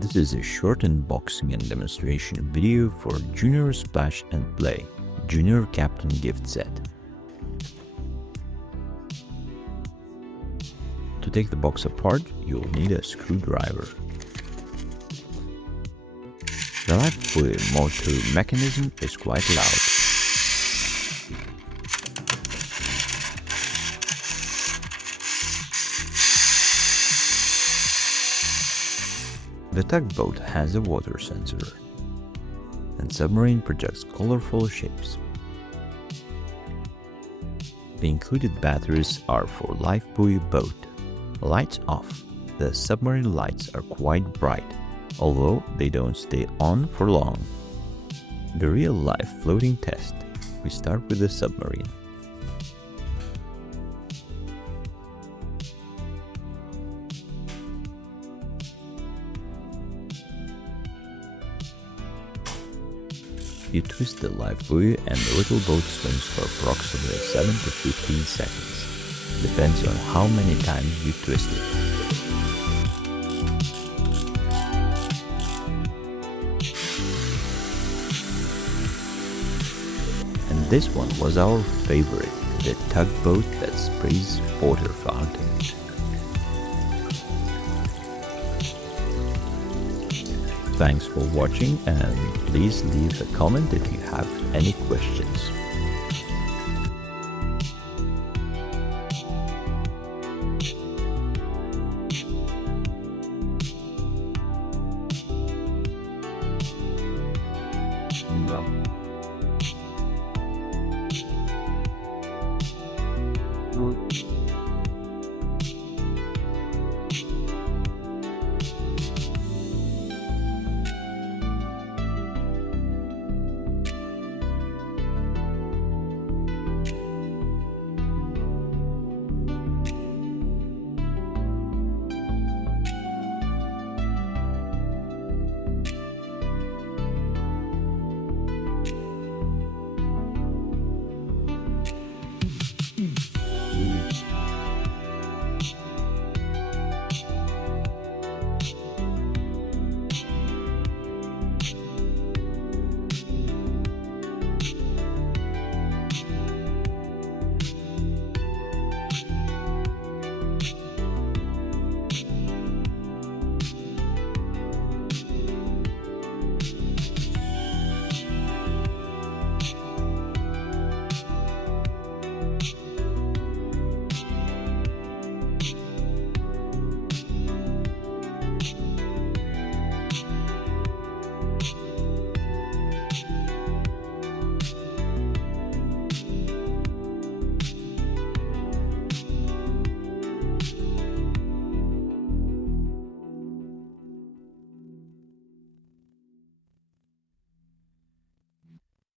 This is a short unboxing and demonstration video for Junior Splash and Play Junior Captain Gift Set. To take the box apart, you'll need a screwdriver. The lifebuoy motor mechanism is quite loud. The Tugboat has a water sensor, and Submarine projects colorful shapes. The included batteries are for lifebuoy boat. Lights off. The Submarine lights are quite bright, although they don't stay on for long. The real-life floating test. We start with the Submarine. You twist the lifebuoy and the little boat swims for approximately 7 to 15 seconds. Depends on how many times you twist it. And this one was our favorite, the Tugboat that sprays water fountain. Thanks for watching, and please leave a comment if you have any questions. No.